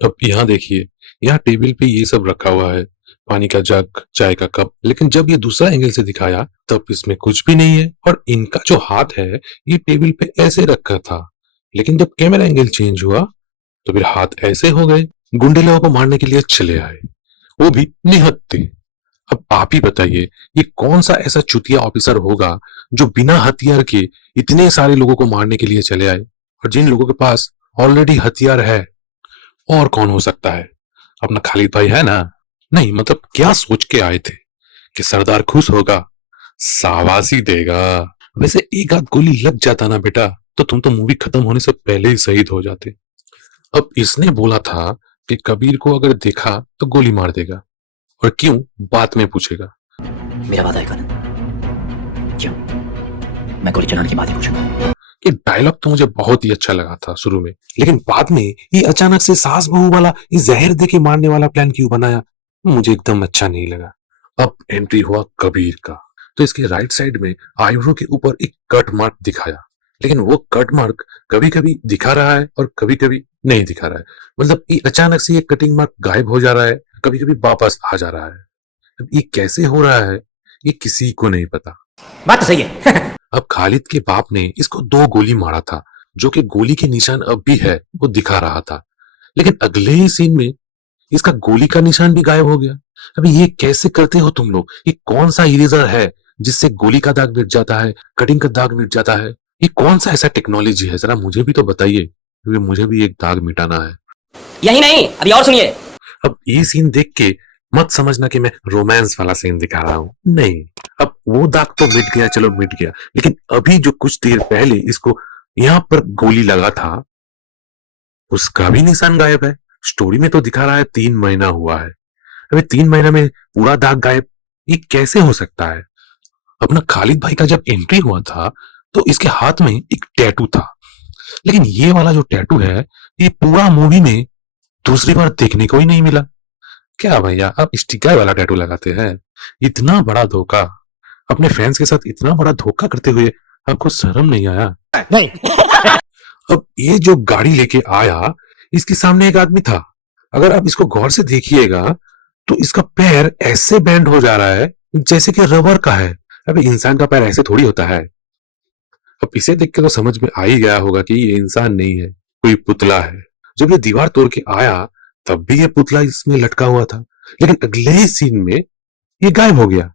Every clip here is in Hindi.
अब यहाँ देखिए, यहाँ टेबल पे ये सब रखा हुआ है, पानी का जग, चाय का कप। लेकिन जब ये दूसरा एंगल से दिखाया तब इसमें कुछ भी नहीं है और इनका जो हाथ है ये टेबल पे ऐसे रखा था। लेकिन जब कैमरा एंगल चेंज हुआ तो फिर हाथ ऐसे हो गए। गुंडे लोगों को मारने के लिए चले आए, वो भी निहत्थे। अब आप ही बताइए, ये कौन सा ऐसा चुतिया ऑफिसर होगा जो बिना हथियार के इतने सारे लोगों को मारने के लिए चले आए, और जिन लोगों के पास ऑलरेडी हथियार है। और कौन हो सकता है? अपना खालिद भाई है ना? नहीं मतलब क्या सोच के आए थे कि सरदार खुश होगा, शाबाशी देगा। वैसे एक आध गोली लग जाता ना बेटा तो तुम तो मूवी खत्म होने से पहले ही शहीद हो जाते। अब इसने बोला था कि कबीर को अगर देखा तो गोली मार देगा, और क्यों बाद में पूछेगा। मेरा वादा है कर, क्यों मैं गोली चलाने की बात ही पूछूंगा। ये डायलॉग तो मुझे बहुत ही अच्छा लगा था शुरू में, लेकिन बाद में ये अचानक से सास बहू वाला ये जहर दे के मारने वाला प्लान क्यों बनाया, मुझे एकदम अच्छा नहीं लगा। अब एंट्री हुआ कबीर का, तो इसके राइट साइड में आईब्रो के ऊपर एक कट मार्क दिखाया। लेकिन वो कट मार्क कभी कभी दिखा रहा है और कभी कभी नहीं दिखा रहा है। मतलब ये अचानक से ये कटिंग मार्क गायब हो जा रहा है, कभी कभी वापस आ जा रहा है। अब ये कैसे हो रहा है ये किसी को नहीं पता। बात तो सही है। अब खालिद के बाप ने इसको 2 गोली मारा था, जो कि गोली के निशान अब भी है वो दिखा रहा था। लेकिन अगले ही सीन में इसका गोली का निशान भी गायब हो गया। अभी ये कैसे करते हो तुम लोग? ये कौन सा इरेजर है जिससे गोली का दाग मिट जाता है, कटिंग का दाग मिट जाता है? ये कौन सा ऐसा टेक्नोलॉजी है, जरा मुझे भी तो बताइए, क्योंकि मुझे भी एक दाग मिटाना है। यही नहीं, अभी और सुनिए। अब ये सीन देख के मत समझना कि मैं रोमांस वाला सीन दिखा रहा हूँ, नहीं। अब वो दाग तो मिट गया, चलो मिट गया, लेकिन अभी जो कुछ देर पहले इसको यहाँ पर गोली लगा था उसका भी निशान गायब है। स्टोरी में तो दिखा रहा है 3 महीना हुआ है, अभी 3 महीना में पूरा दाग गायब, ये कैसे हो सकता है? अपना खालिद भाई का जब एंट्री हुआ था तो इसके हाथ में एक टैटू था, लेकिन ये वाला जो टैटू है ये पूरा मूवी में दूसरी बार देखने को ही नहीं मिला। क्या भैया आप स्टिकर वाला टैटू लगाते हैं? इतना बड़ा धोखा, अपने फैंस के साथ इतना बड़ा धोखा करते हुए आपको शर्म नहीं आया? नहीं। अब ये जो गाड़ी लेके आया इसके सामने एक आदमी था, अगर आप इसको गौर से देखिएगा तो इसका पैर ऐसे बैंड हो जा रहा है जैसे कि रबर का है। अबे इंसान का पैर ऐसे थोड़ी होता है। अब इसे देख के तो समझ में आ ही गया होगा कि ये इंसान नहीं है, कोई पुतला है। जब ये दीवार तोड़ के आया तब भी ये पुतला इसमें लटका हुआ था, लेकिन अगले ही सीन में ये गायब हो गया।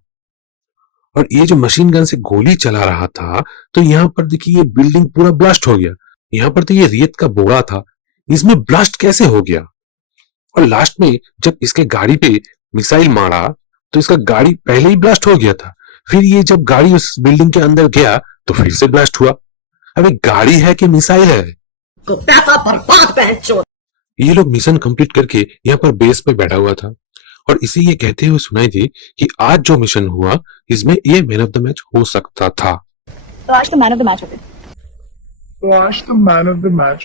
और ये जो मशीन गन से गोली चला रहा था तो यहाँ पर देखिए ये बिल्डिंग पूरा ब्लास्ट हो गया। यहाँ पर तो ये रेत का बोरा था, इसमें ब्लास्ट कैसे हो गया? और लास्ट में जब इसके गाड़ी पे मिसाइल मारा तो इसका गाड़ी पहले ही ब्लास्ट हो गया था। फिर ये जब गाड़ी उस बिल्डिंग के अंदर गया तो फिर से ब्लास्ट हुआ। अबे गाड़ी है कि मिसाइल है? पैसा बर्बाद बहनचोद। ये लोग मिशन कंप्लीट करके यहाँ पर बेस पे बैठा हुआ था और इसे ये कहते हुए सुनाई दी कि आज जो मिशन हुआ इसमें ये मैन ऑफ द मैच हो सकता था। तो आज तो मैन ऑफ द मैच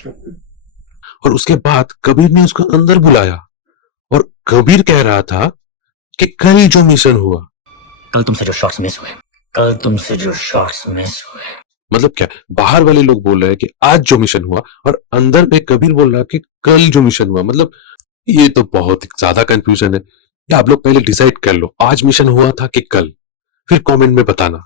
होते। और उसके बाद कबीर ने उसको अंदर बुलाया और कबीर कह रहा था कि कल जो मिशन हुआ, कल तुमसे जो शॉट्स मिस हुए, कल तुमसे जो शॉट्स मिस हुए। मतलब क्या बाहर वाले लोग बोल रहे हैं कि आज जो मिशन हुआ और अंदर में कबीर बोल रहा है कि कल जो मिशन हुआ। मतलब ये तो बहुत ज्यादा कंफ्यूजन है। या आप लोग पहले डिसाइड कर लो आज मिशन हुआ था कि कल, फिर कमेंट में बताना।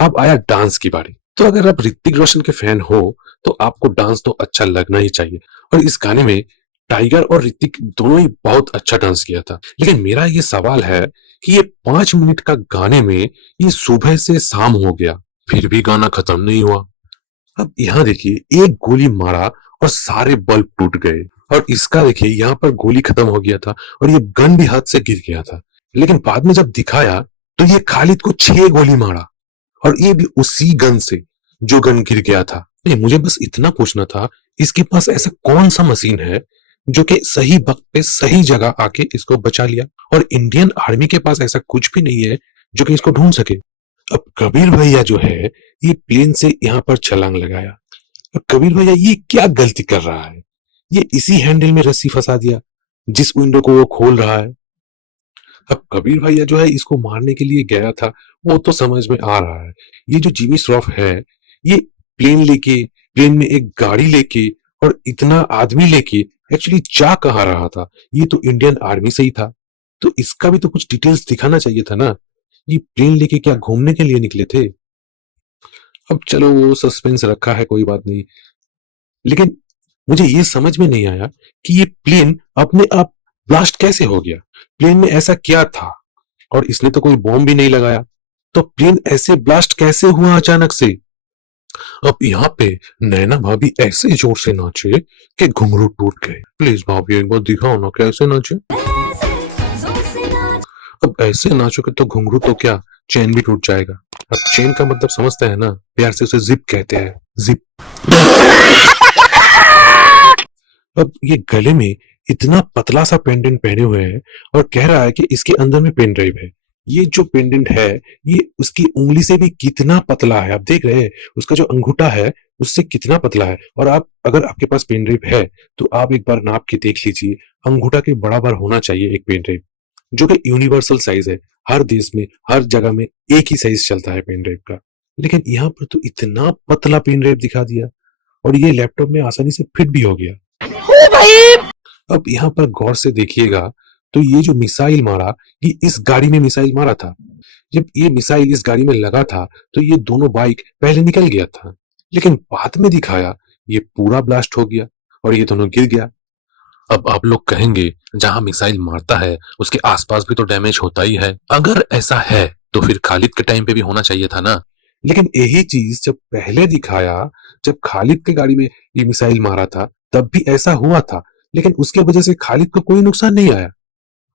अब आया डांस की बारी। तो अगर आप ऋतिक रोशन के फैन हो तो आपको डांस तो अच्छा लगना ही चाहिए, और इस गाने में टाइगर और ऋतिक दोनों ही बहुत अच्छा डांस किया था। लेकिन मेरा ये सवाल है कि ये 5 मिनट का गाने में ये सुबह से शाम हो गया फिर भी गाना खत्म नहीं हुआ। अब यहाँ देखिए एक गोली मारा और सारे बल्ब टूट गए, और इसका देखिए यहाँ पर गोली खत्म हो गया था और ये गन भी हाथ से गिर गया था। लेकिन बाद में जब दिखाया तो ये खालिद को 6 गोली मारा, और ये भी उसी गन से जो गन गिर गया था। नहीं, मुझे बस इतना पूछना था, इसके पास ऐसा कौन सा मशीन है जो कि सही वक्त पे सही जगह आके इसको बचा लिया, और इंडियन आर्मी के पास ऐसा कुछ भी नहीं है जो कि इसको ढूंढ सके। अब कबीर भैया जो है ये प्लेन से यहाँ पर छलांग लगाया। अब कबीर भैया ये क्या गलती कर रहा है? ये इसी हैंडल में रस्सी फंसा दिया जिस विंडो को वो खोल रहा है। अब कबीर भैया जो है इसको मारने के लिए गया था वो तो समझ में आ रहा है। ये जो जिमी श्रॉफ है ये प्लेन में एक गाड़ी लेके और इतना आदमी लेके एक्चुअली जा कहाँ रहा था? ये तो इंडियन आर्मी से ही था, तो इसका भी तो कुछ डिटेल्स दिखाना चाहिए था ना। ये प्लेन लेके क्या घूमने के लिए निकले थे? अब चलो वो सस्पेंस रखा है, कोई बात नहीं। लेकिन मुझे ये समझ में नहीं आया कि ये प्लेन अपने आप ब्लास्ट कैसे हो गया। प्लेन में ऐसा क्या था? और इसने तो कोई बॉम्ब भी नहीं लगाया, तो प्लेन ऐसे ब्लास्ट कैसे हुआ अचानक से? अब यहाँ पे नैना भाभी ऐसे जोर से नाचे कि घुंघरू टूट गए। प्लीज भाभी एक बार दिखाओ ना कैसे नाचे। अब ऐसे नाचोगे तो घुंघरू तो क्या, चेन भी टूट जाएगा। अब चेन का मतलब समझते हैं ना, प्यार से उसे जिप कहते हैं, जिप। अब ये गले में इतना पतला सा पेंडेंट पहने हुए हैं और कह रहा है कि इसके अंदर में पेन ड्राइव है। ये जो पेंडेंट है ये उसकी उंगली से भी कितना पतला है, आप देख रहे हैं उसका जो अंगूठा है उससे कितना पतला है। और आप अगर आपके पास पेन ड्राइव है तो आप एक बार नाप के देख लीजिए, अंगूठा के बराबर होना चाहिए एक पेन ड्राइव, जो कि यूनिवर्सल साइज है। हर देश में हर जगह में एक ही साइज चलता है पेन ड्राइव का, लेकिन यहाँ पर तो इतना पतला पेन ड्राइव दिखा दिया और ये लैपटॉप में आसानी से फिट भी हो गया। अब यहाँ पर गौर से देखिएगा तो ये जो मिसाइल मारा, ये इस गाड़ी में मिसाइल मारा था। जब ये मिसाइल इस गाड़ी में लगा था तो ये दोनों बाइक पहले निकल गया था, लेकिन बाद में दिखाया ये पूरा ब्लास्ट हो गया और ये दोनों गिर गया। अब आप लोग कहेंगे जहां मिसाइल मारता है उसके आसपास भी तो डैमेज होता ही है। अगर ऐसा है तो फिर खालिद के टाइम पे भी होना चाहिए था ना। लेकिन यही चीज जब पहले दिखाया, जब खालिद के गाड़ी में ये मिसाइल मारा था तब भी ऐसा हुआ था, लेकिन उसके वजह से खालिद को कोई नुकसान नहीं आया,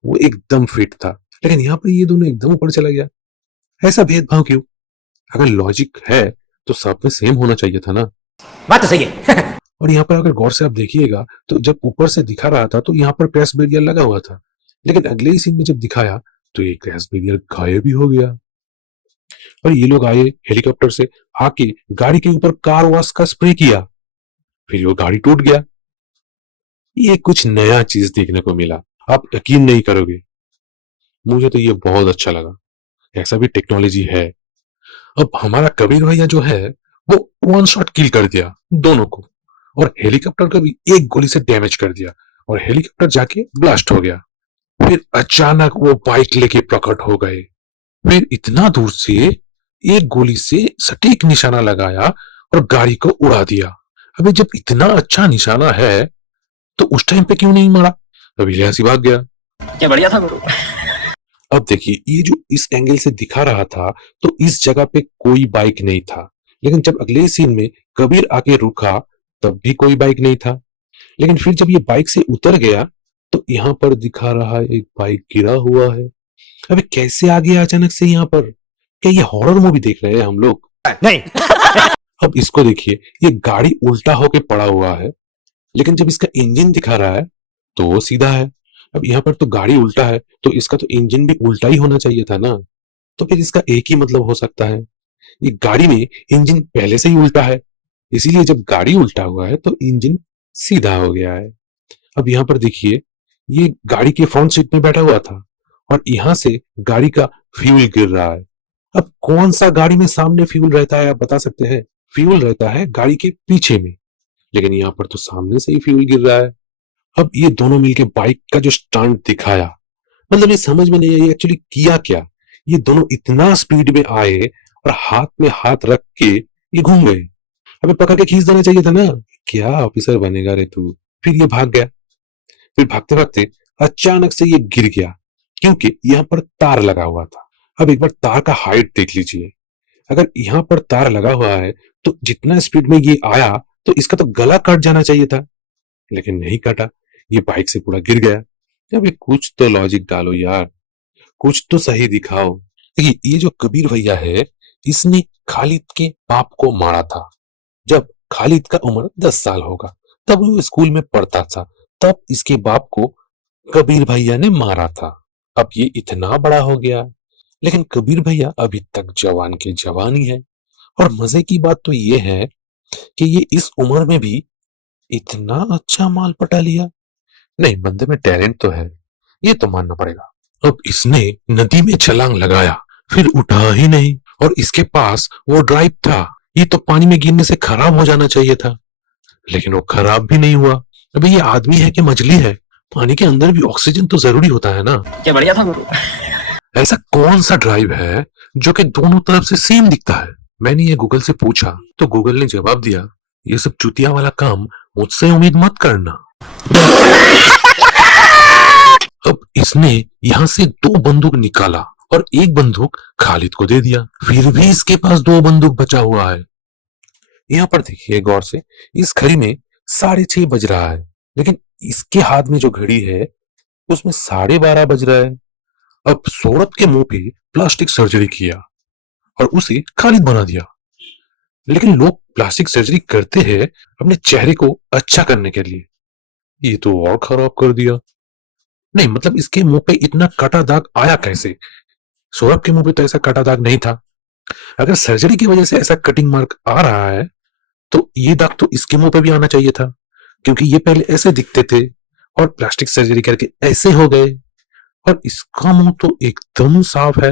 वो एकदम फिट था। लेकिन यहाँ पर ये दोनों एकदम ऊपर चला गया। ऐसा भेदभाव क्यों? अगर लॉजिक है तो सब में सेम होना चाहिए था ना। बात तो सही है। और यहाँ पर अगर गौर से आप देखिएगा तो जब ऊपर से दिखा रहा था तो यहाँ पर क्रैश बैरियर लगा हुआ था, लेकिन अगले ही सीन में जब दिखाया तो ये क्रैश बैरियर गायब भी हो गया। और ये लोग आए हेलीकॉप्टर से, आके गाड़ी के ऊपर कार वॉश का स्प्रे किया, फिर वो गाड़ी टूट गया। ये कुछ नया चीज देखने को मिला, आप यकीन नहीं करोगे, मुझे तो ये बहुत अच्छा लगा। ऐसा भी टेक्नोलॉजी है। अब हमारा कबीर भैया जो है वो वन शॉट किल कर दिया दोनों को, और हेलीकॉप्टर को भी एक गोली से डैमेज कर दिया और हेलीकॉप्टर जाके ब्लास्ट हो गया। फिर अचानक वो बाइक लेके प्रकट हो गए, फिर इतना दूर से एक गोली से सटीक निशाना लगाया और गाड़ी को उड़ा दिया। अबे जब इतना अच्छा निशाना है तो उस टाइम पे क्यों नहीं मारा? अभी लिहासी भाग गया। क्या बढ़िया था गुरु। अब देखिए ये जो इस एंगल से दिखा रहा था तो इस जगह पे कोई बाइक नहीं था, लेकिन जब अगले सीन में कबीर आके रुका तब भी कोई बाइक नहीं था। लेकिन फिर जब ये बाइक से उतर गया तो यहाँ पर दिखा रहा है एक बाइक गिरा हुआ है। अबे कैसे आ गया अचानक से यहाँ पर? क्या ये हॉरर मूवी देख रहे हैं हम लोग? नहीं। अब इसको देखिए, ये गाड़ी उल्टा होके पड़ा हुआ है, लेकिन जब इसका इंजन दिखा रहा है तो वो सीधा है। अब यहाँ पर तो गाड़ी उल्टा है तो इसका तो इंजन भी उल्टा ही होना चाहिए था ना। तो फिर इसका एक ही मतलब हो सकता है, ये गाड़ी में इंजन पहले से ही उल्टा है, इसीलिए जब गाड़ी उल्टा हुआ है तो इंजन सीधा हो गया है। अब यहाँ पर देखिए, ये गाड़ी के फ्रंट सीट में बैठा हुआ था और यहाँ से गाड़ी का फ्यूल गिर रहा है। अब कौन सा गाड़ी में सामने फ्यूल रहता है आप बता सकते हैं? फ्यूल रहता है गाड़ी के पीछे में, लेकिन यहाँ पर तो सामने से ही फ्यूल गिर रहा है। अब ये दोनों मिलके बाइक का जो स्टंट दिखाया, मतलब ये समझ में नहीं आई एक्चुअली किया क्या। ये दोनों इतना स्पीड में आए और हाथ में हाथ रख के ये घूम गए। अबे पकड़ के खींच देना चाहिए था ना, क्या ऑफिसर बनेगा रे तू। फिर ये भाग गया, फिर भागते भागते अचानक से ये गिर गया क्योंकि यहाँ पर तार लगा हुआ था। अब एक बार तार का हाइट देख लीजिए, अगर यहाँ पर तार लगा हुआ है तो जितना स्पीड में ये आया तो इसका तो गला कट जाना चाहिए था, लेकिन नहीं कटा, ये बाइक से पूरा गिर गया। अबे कुछ तो लॉजिक डालो यार, कुछ तो सही दिखाओ। देखिए ये जो कबीर भैया है इसने खालिद के बाप को मारा था जब खालिद का उम्र 10 साल होगा, तब वो स्कूल में पढ़ता था, तब इसके बाप को कबीर भैया ने मारा था। अब ये इतना बड़ा हो गया, लेकिन कबीर भैया अभी तक जवान के जवान ही है। और मजे की बात तो ये है कि ये इस उम्र में भी इतना अच्छा माल पटा लिया। नहीं, बंदे में टैलेंट तो है, ये तो मानना पड़ेगा। अब इसने नदी में छलांग लगाया, फिर उठा ही नहीं, और इसके पास वो ड्राइव था, ये तो पानी में गिरने से खराब हो जाना चाहिए था, लेकिन वो खराब भी नहीं हुआ। अबे ये आदमी है कि मछली है? पानी के अंदर भी ऑक्सीजन तो जरूरी होता है ना। क्या बढ़िया था गुरु। ऐसा कौन सा ड्राइव है जो कि दोनों तरफ से सेम दिखता है? मैंने ये गूगल से पूछा तो गूगल ने जवाब दिया, ये सब चुतिया वाला काम मुझसे उम्मीद मत करना। अब इसने यहाँ से 2 बंदूक निकाला और एक बंदूक खालिद को दे दिया। फिर भी इसके पास 2 बंदूक बचा हुआ है। यहाँ पर देखिए गौर से, इस घड़ी में 6:30 बज रहा है, लेकिन इसके हाथ में जो घड़ी है उसमें 12:30 बज रहा है। अब सौरभ के मुंह पे प्लास्टिक सर्जरी किया और उसे खालिद बना दिया। लेकिन लोग प्लास्टिक सर्जरी करते हैं अपने चेहरे को अच्छा करने के लिए, ये तो और खराब कर दिया। नहीं मतलब इसके मुंह पे इतना कटा दाग आया कैसे? सौरभ के मुंह पे तो ऐसा कटा दाग नहीं था। अगर सर्जरी की वजह से ऐसा कटिंग मार्क आ रहा है तो ये दाग तो इसके मुंह पे भी आना चाहिए था, क्योंकि ये पहले ऐसे दिखते थे और प्लास्टिक सर्जरी करके ऐसे हो गए, और इसका मुंह तो एकदम साफ है।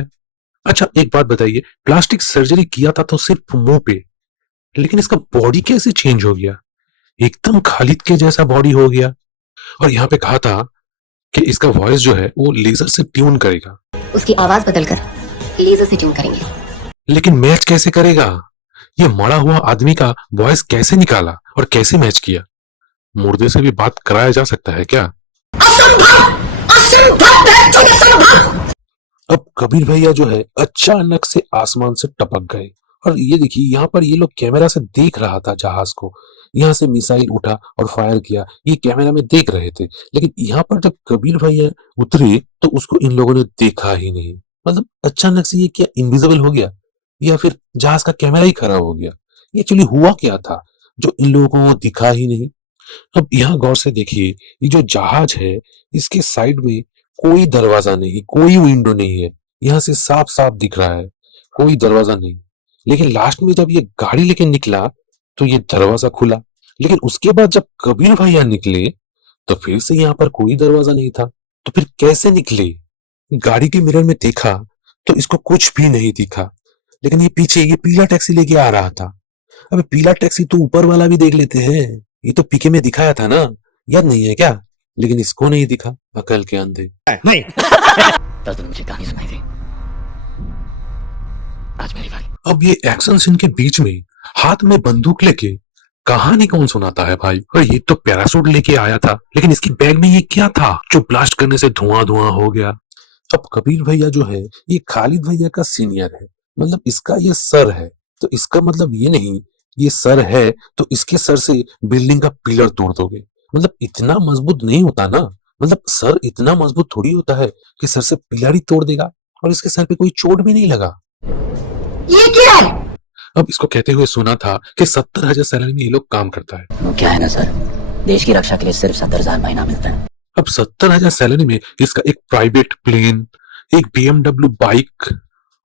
अच्छा एक बात बताइए, प्लास्टिक सर्जरी किया था तो सिर्फ मुंह पे, लेकिन इसका बॉडी कैसे चेंज हो गया? एकदम खालिद के जैसा बॉडी हो गया। और यहाँ पे कहा था कि इसका वॉइस जो है वो लेजर से ट्यून करेगा। उसकी आवाज बदलकर लेजर से ट्यून करेंगे। लेकिन मैच कैसे करेगा? ये मरा हुआ आदमी का वॉइस कैसे निकाला और कैसे मैच किया? मुर्दे से भी बात कराया जा सकता है क्या? अब कबीर भैया जो है अचानक से आसमान से टपक गए, और ये देखिए यहाँ पर ये लोग कैमरा से देख रहा था जहाज को। यहाँ से मिसाइल उठा और फायर किया, ये कैमरा में देख रहे थे। लेकिन यहाँ पर जब कबीर भैया उतरे तो उसको इन लोगों ने देखा ही नहीं। मतलब अचानक से ये क्या इनविजिबल हो गया, या फिर जहाज का कैमरा ही खराब हो गया? ये एक्चुअली हुआ क्या था जो इन लोगों को दिखा ही नहीं? अब यहाँ गौर से देखिए, ये जो जहाज है इसके साइड में कोई दरवाजा नहीं, कोई विंडो नहीं है। यहाँ से साफ साफ दिख रहा है कोई दरवाजा नहीं। लेकिन लास्ट में जब ये गाड़ी लेके निकला तो ये दरवाजा खुला। लेकिन उसके बाद जब कबीर भैया निकले तो फिर से यहाँ पर कोई दरवाजा नहीं था। तो फिर कैसे निकले? गाड़ी के मिरर में देखा तो इसको कुछ भी नहीं दिखा। लेकिन ये पीछे ये पीला टैक्सी लेके आ रहा था। अबे पीला टैक्सी तो ऊपर वाला भी देख लेते हैं, ये तो पीके में दिखाया था ना, याद नहीं है क्या? लेकिन इसको नहीं दिखा, अकल के अंधे। नहीं। 10 दिन मुझे कहानी सुनाई थी, आज मेरी बारी। अब ये एक्शन सीन के बीच में हाथ में बंदूक लेके कहानी कौन सुनाता है भाई? और ये तो पैराशूट लेके आया था, लेकिन इसकी बैग में ये क्या था जो ब्लास्ट करने से धुआं धुआं हो गया? अब कबीर भैया जो है ये खालिद भैया का सीनियर है, मतलब इसका ये सर है। तो इसका मतलब ये नहीं, ये सर है तो इसके सर से बिल्डिंग का पिलर तोड़ दोगे? मतलब इतना मजबूत नहीं होता ना। मतलब सर इतना मजबूत थोड़ी होता है कि सर से पिलर ही तोड़ देगा, और इसके सर पे कोई चोट भी नहीं लगा। ये क्या है? अब इसको कहते हुए सुना था कि 70,000 सैलरी में ये लोग काम करता है। वो क्या है ना सर, देश की रक्षा के लिए सिर्फ 70,000 महीना मिलता है। अब 70,000 सैलरी में इसका एक प्राइवेट प्लेन, एक BMW बाइक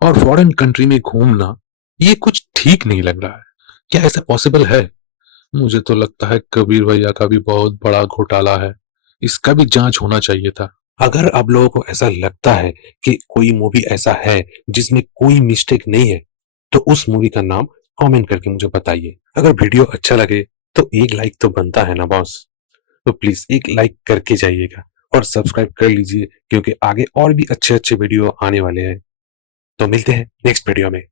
और फॉरेन कंट्री में घूमना, ये कुछ ठीक नहीं लग रहा है। क्या ऐसा पॉसिबल है? मुझे तो लगता है कबीर भैया का भी बहुत बड़ा घोटाला है, इसका भी जांच होना चाहिए था। अगर आप लोगों को ऐसा लगता है कि कोई मूवी ऐसा है जिसमें कोई मिस्टेक नहीं है तो उस मूवी का नाम कमेंट करके मुझे बताइए। अगर वीडियो अच्छा लगे तो एक लाइक तो बनता है ना बॉस, तो प्लीज एक लाइक करके जाइएगा और सब्सक्राइब कर लीजिए, क्योंकि आगे और भी अच्छे अच्छे वीडियो आने वाले हैं। तो मिलते हैं नेक्स्ट वीडियो में।